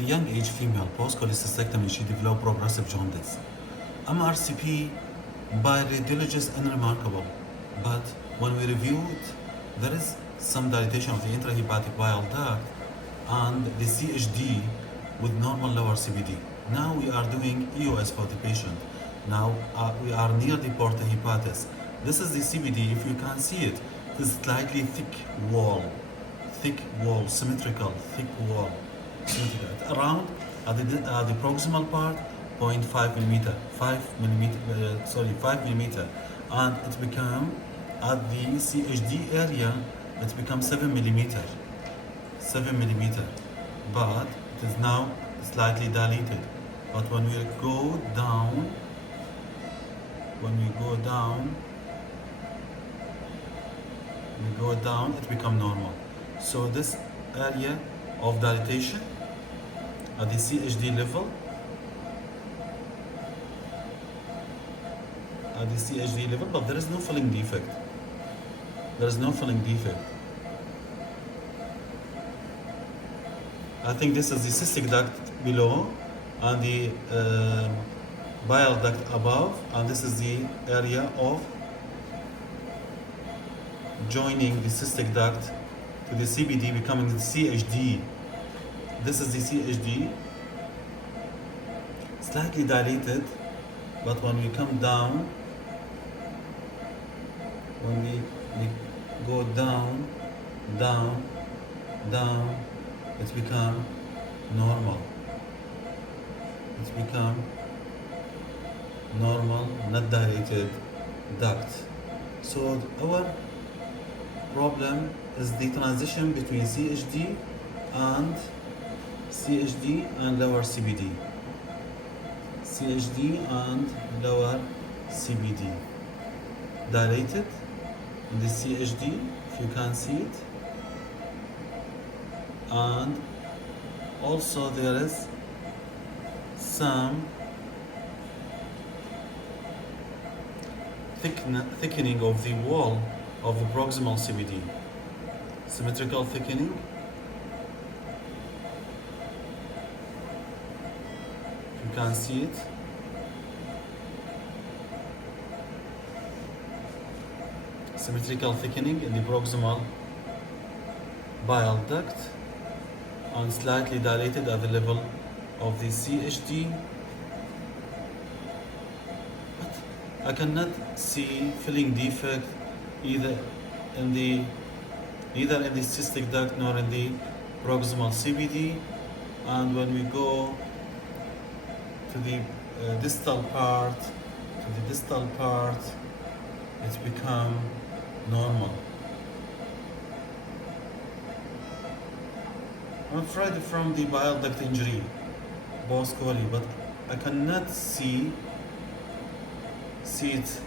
A young age female post-cholecystectomy, she developed progressive jaundice. MRCP by radiologist unremarkable, but when we review it, there is some dilatation of the intrahepatic bile duct and the CHD with normal lower CBD. Now we are doing EUS for the patient. Now we are near the porta hepatis. This is the CBD. If you can see it, it is slightly thick wall, symmetrical, thick wall, symmetrical. Around the proximal part, 0.5 millimeter, 5 millimeter, 5 millimeter, and it become at the CHD area, it becomes 7 millimeter, 7 millimeter, but it is now slightly dilated. But when we go down, it become normal. So this area of dilatation at the CHD level, but there is no filling defect. I think this is the cystic duct below and the bile duct above, and this is the area of joining the cystic duct to the CBD, becoming the CHD. This is the CHD, slightly dilated, but when we come down, when we go down, it become normal. Not dilated duct. So our problem is the transition between CHD and lower CBD. Dilated in the CHD, if you can see it, and also there is some thickening of the wall of the proximal CBD, symmetrical thickening. You can see it. Symmetrical thickening in the proximal bile duct and slightly dilated at the level of the CHD. But I cannot see filling defect either in the cystic duct nor in the proximal CBD. And when we go to the distal part, it's become normal. I'm afraid from the bile duct injury, post-chole, but I cannot see it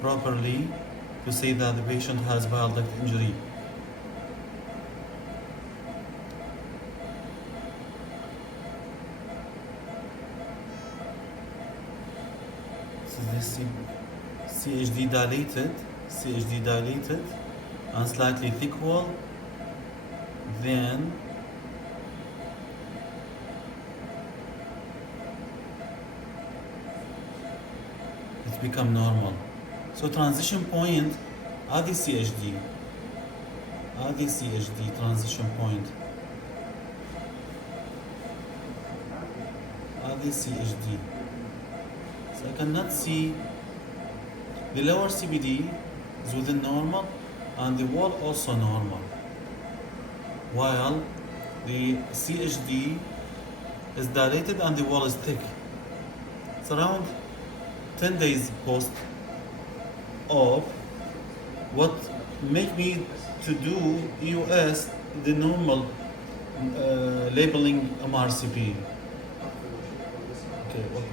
properly to say that the patient has bile duct injury. So this CHD dilated and slightly thick wall, then it's become normal. So transition point at the CHD, transition point at the CHD. So I cannot see the lower CBD is within normal and the wall also normal, while the CHD is dilated and the wall is thick. It's around 10 days post-op. What made me to do EUS, the normal labeling MRCP. Okay, okay.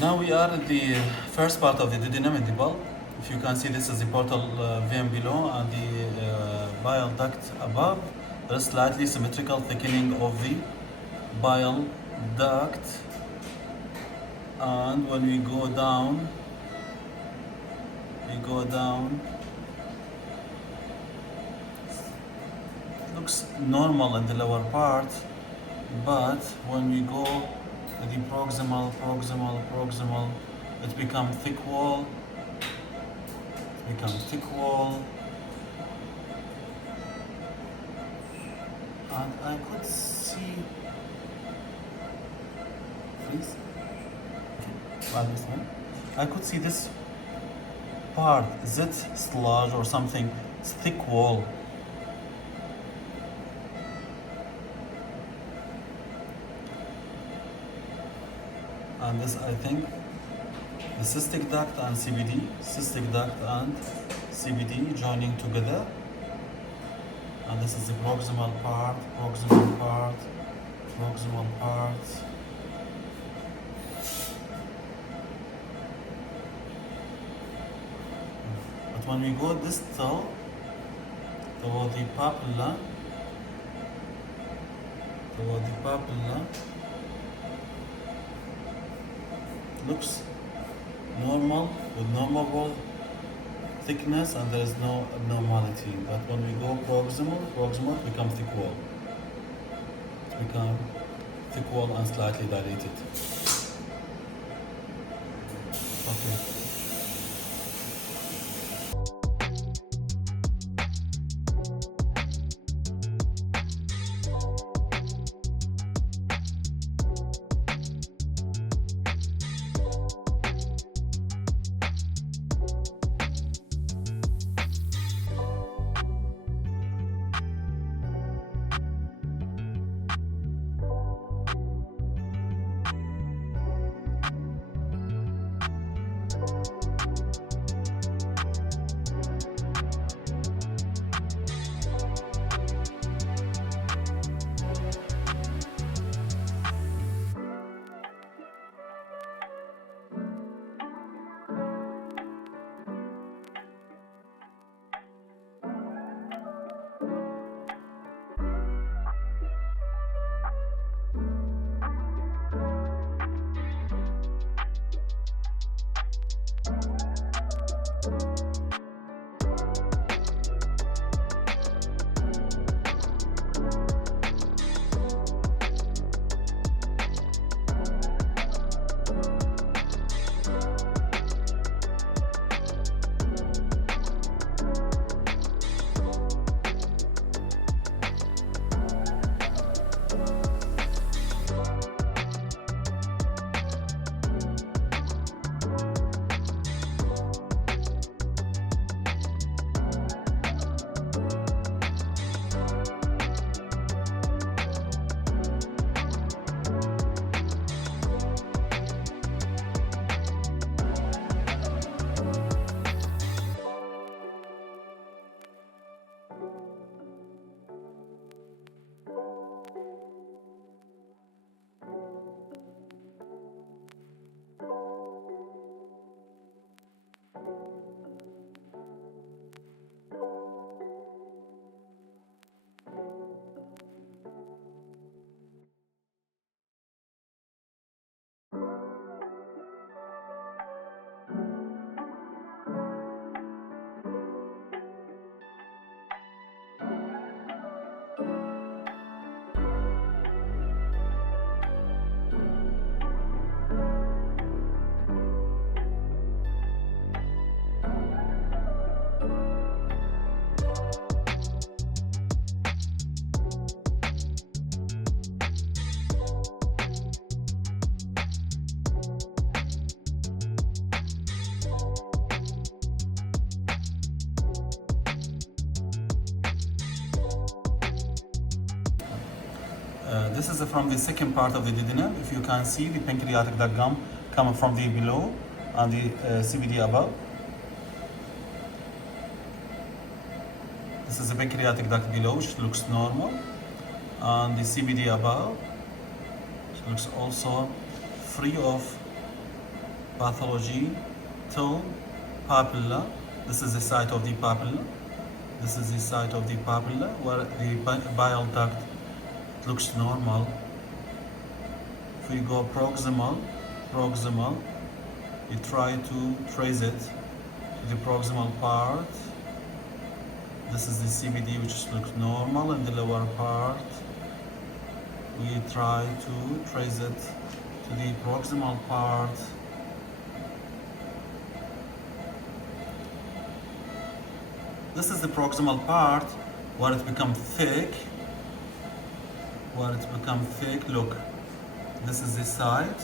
Now we are at the first part of the duodenum in the bulb. If you can see, this is the portal vein below and the bile duct above. There is slightly symmetrical thickening of the bile duct, and when we go down, looks normal in the lower part, but when we go to the proximal, it becomes thick wall. And I could see, please, I could see this part. Is it sludge or something? It's thick wall. And this, I think, the cystic duct and CBD joining together. And this is the proximal part. But when we go distal toward the papilla, looks normal with normal wall thickness, and there is no abnormality. But when we go proximal, it becomes thick wall. It becomes thick wall and slightly dilated. Okay. This is from the second part of the duodenum. If you can see the pancreatic duct gum coming from the below and the CBD above. This is the pancreatic duct below, which looks normal, and the CBD above, which looks also free of pathology till papilla. This is the site of the papilla. This is the site of the papilla where the bile duct looks normal. If we go proximal, you try to trace it to the proximal part. This is the CBD which looks normal in the lower part. We try to trace it to the proximal part. This is the proximal part where it becomes thick. Look, this is the side.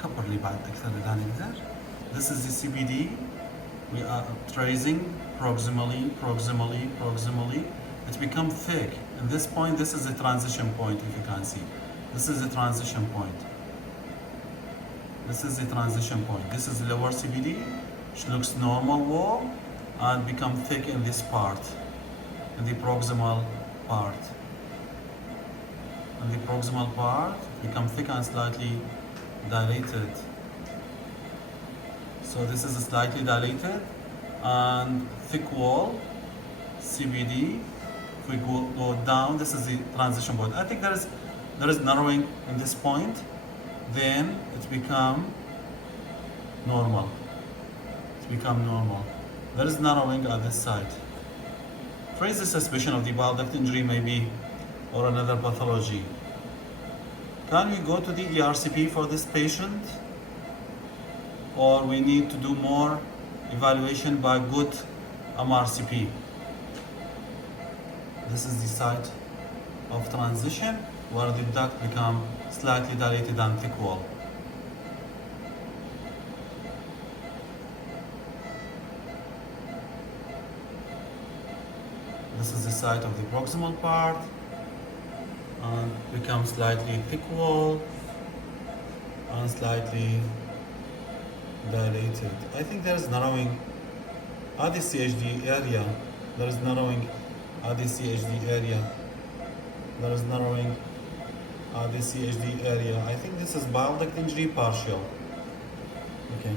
كبر لي بعد أكثر إذا نقدر. This is the CBD. We are tracing proximally. It becomes thick. At this point, this is the transition point, if you can see. This is the transition point. This is the lower CBD, which looks normal wall, and become thick in this part, in the proximal part. In the proximal part, become thick and slightly dilated. So this is a slightly dilated and thick wall, CBD. If we go down, this is the transition point. I think there is narrowing in this point. Then it become normal. There is narrowing at this side. Raise the suspicion of the bile duct injury maybe, or another pathology. Can we go to the ERCP for this patient? Or we need to do more evaluation by good MRCP? This is the site of transition where the duct become slightly dilated and thick wall. This is the site of the proximal part and becomes slightly thick wall and slightly dilated. I think there is narrowing at the CHD area. There is narrowing at the CHD area. I think this is bile duct injury partial. Okay.